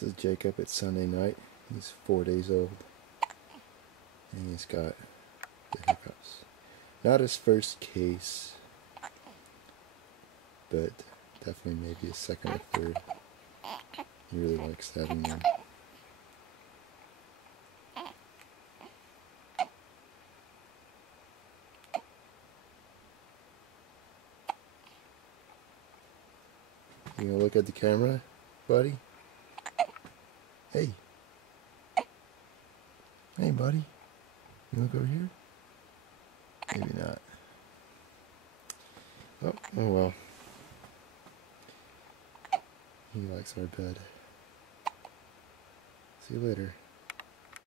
This is Jacob. It's Sunday night. He's 4 days old. And he's got the hiccups. Not his first case, but definitely maybe a second or third. He really likes having them. You gonna look at the camera, buddy? Hey. Hey, buddy. You look over here? Maybe not. Oh well. He likes our bed. See you later.